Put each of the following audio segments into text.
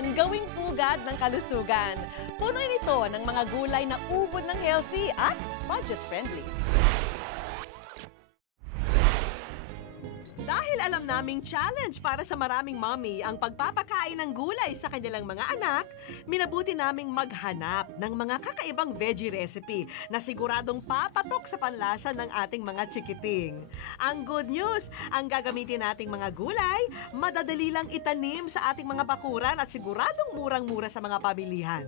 naman gawing pugad ng kalusugan. Punoy nito ng mga gulay na ubod ng healthy at budget-friendly. Dahil alam naming challenge para sa maraming mommy ang pagpapakain ng gulay sa kanilang mga anak, minabuti naming maghanap ng mga kakaibang veggie recipe na siguradong papatok sa panlasa ng ating mga chikiting. Ang good news, ang gagamitin nating mga gulay, madadali lang itanim sa ating mga bakuran at siguradong murang-mura sa mga pabilihan.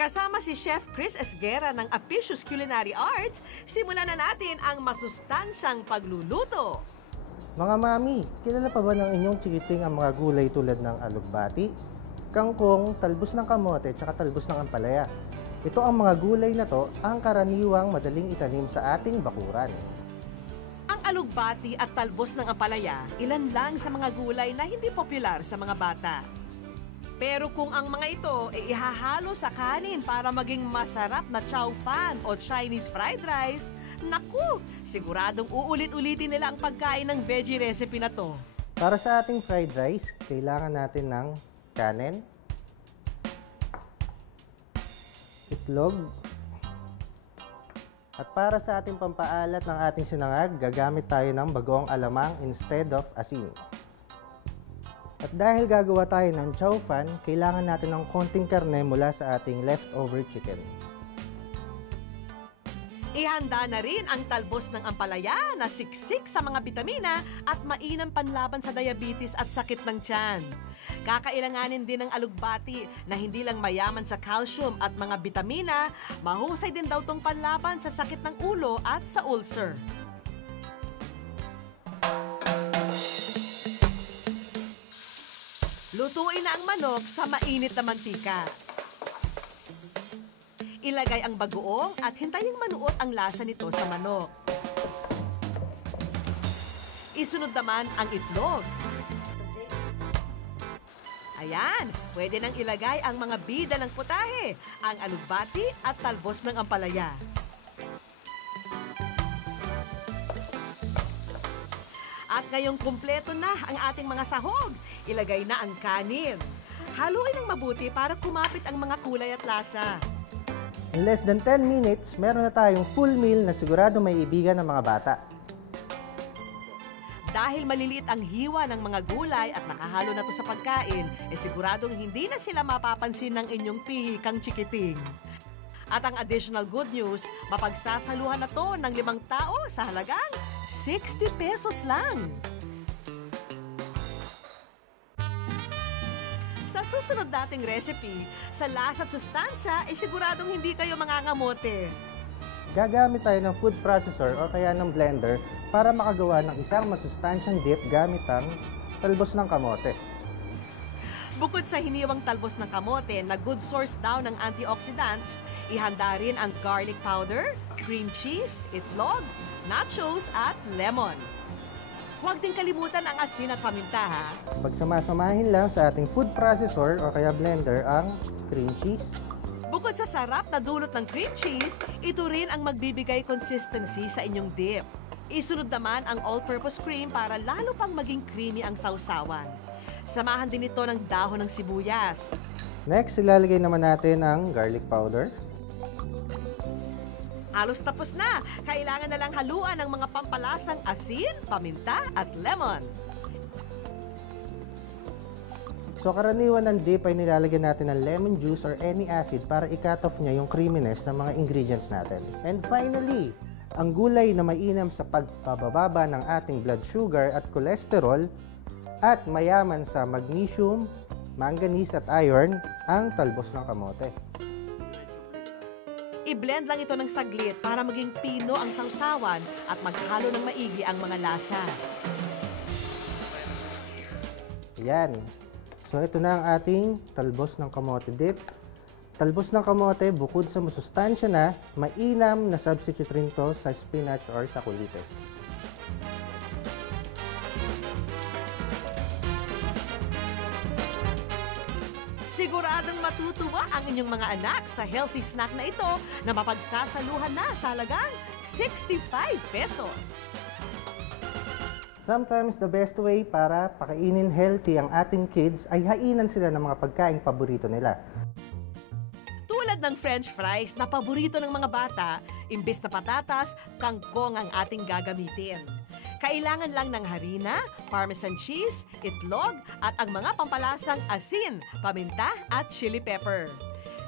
Kasama si Chef Chris Esguera ng Apicius Culinary Arts, simulan na natin ang masustansyang pagluluto. Mga mami, kilala pa ba ng inyong chikiting ang mga gulay tulad ng alugbati, kangkong, talbos ng kamote, at talbos ng ampalaya? Ito ang mga gulay na to ang karaniwang madaling itanim sa ating bakuran. Ang alugbati at talbos ng ampalaya, ilan lang sa mga gulay na hindi popular sa mga bata. Pero kung ang mga ito ay ihahalo sa kanin para maging masarap na chow fan o Chinese fried rice, naku, siguradong uulit-ulitin nila ang pagkain ng veggie recipe na to. Para sa ating fried rice, kailangan natin ng kanin, itlog, at para sa ating pampaalat ng ating sinangag, gagamit tayo ng bagoong alamang instead of asin. At dahil gagawa tayo ng chow fan, kailangan natin ng konting karne mula sa ating leftover chicken. Ihanda na rin ang talbos ng ampalaya na siksik sa mga bitamina at mainam panlaban sa diabetes at sakit ng tiyan. Kakailanganin din ng alugbati na hindi lang mayaman sa calcium at mga bitamina, mahusay din daw tong panlaban sa sakit ng ulo at sa ulcer. Lutuin na ang manok sa mainit na mantika. Ilagay ang bagoong at hintaying manuot ang lasa nito sa manok. Isunod naman ang itlog. Ayan, pwede nang ilagay ang mga bida ng putahe, ang alugbati at talbos ng ampalaya. At ngayong kumpleto na ang ating mga sahog, ilagay na ang kanin. Haluin ng mabuti para kumapit ang mga kulay at lasa. In less than 10 minutes, meron na tayong full meal na sigurado may ibigan ng mga bata. Dahil maliliit ang hiwa ng mga gulay at nakahalo na to sa pagkain, siguradong hindi na sila mapapansin ng inyong pihikang chikiting. At ang additional good news, mapagsasaluhan na to ng 5 tao sa halagang 60 pesos lang. Sa susunod nating recipe, sa lasa at sustansya, siguradong hindi kayo mangangamote. Gagamit tayo ng food processor o kaya ng blender para makagawa ng isang masustansyang dip gamit ang talbos ng kamote. Bukod sa hiniwang talbos ng kamote na good source daw ng antioxidants, ihanda rin ang garlic powder, cream cheese, itlog, nachos at lemon. Huwag din kalimutan ang asin at paminta, ha? Pagsamasamahin lang sa ating food processor o kaya blender ang cream cheese. Bukod sa sarap na dulot ng cream cheese, ito rin ang magbibigay consistency sa inyong dip. Isunod naman ang all-purpose cream para lalo pang maging creamy ang sausawan. Samahan din ito ng dahon ng sibuyas. Next, ilalagay naman natin ang garlic powder. Halos tapos na. Kailangan na lang haluan ng mga pampalasang asin, paminta at lemon. So karaniwan ng dip ay nilalagyan natin ng lemon juice or any acid para i-cut off niya yung creaminess ng mga ingredients natin. And finally, ang gulay na mainam sa pagpababa ng ating blood sugar at cholesterol at mayaman sa magnesium, manganese at iron, ang talbos ng kamote. I-blend lang ito ng saglit para maging pino ang sausawan at maghalo ng maigi ang mga lasa. Yan. So ito na ang ating talbos ng kamote dip. Talbos ng kamote, bukod sa masustansya na, mainam na substitute rin to sa spinach or sa kulites. Siguradong matutuwa ang inyong mga anak sa healthy snack na ito na mapagsasaluhan na sa halagang 65 pesos. Sometimes the best way para pakainin healthy ang ating kids ay hainan sila ng mga pagkaing paborito nila. Tulad ng French fries na paborito ng mga bata, imbes na patatas, kangkong ang ating gagamitin. Kailangan lang ng harina, parmesan cheese, itlog, at ang mga pampalasang asin, paminta at chili pepper.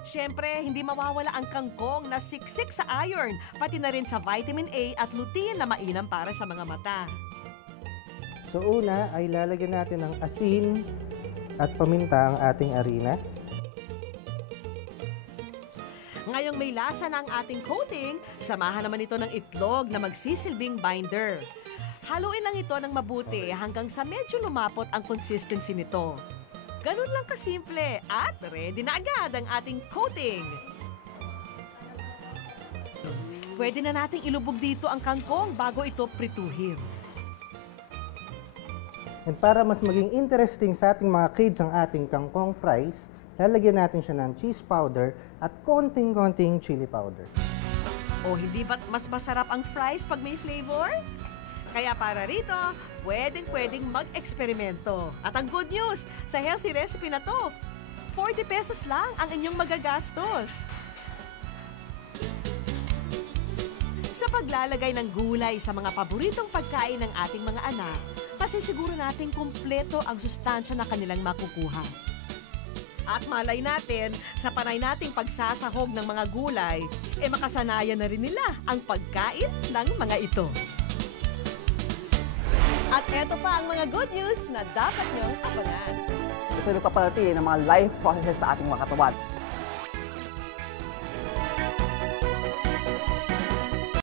Siyempre, hindi mawawala ang kangkong na siksik sa iron, pati na rin sa vitamin A at lutein na mainam para sa mga mata. So una ay lalagyan natin ng asin at paminta ang ating harina. Ngayong may lasa na ang ating coating, samahan naman ito ng itlog na magsisilbing binder. Haluin lang ito ng mabuti hanggang sa medyo lumapot ang consistency nito. Ganun lang kasimple at ready na agad ang ating coating. Pwede na nating ilubog dito ang kangkong bago ito prituhin. And para mas maging interesting sa ating mga kids ang ating kangkong fries, lalagyan natin siya ng cheese powder at konting-konting chili powder. O hindi ba't mas masarap ang fries pag may flavor? Kaya para rito, pwedeng mag-eksperimento. At ang good news, sa healthy recipe na to, 40 pesos lang ang inyong magagastos. Sa paglalagay ng gulay sa mga paboritong pagkain ng ating mga anak, masisiguro natin kumpleto ang sustansya na kanilang makukuha. At malay natin, sa panay nating pagsasahog ng mga gulay, makasanayan na rin nila ang pagkain ng mga ito. At eto pa ang mga good news na dapat niyong abangan. Ito nagpapanatili ng mga life processes sa ating mga katawan.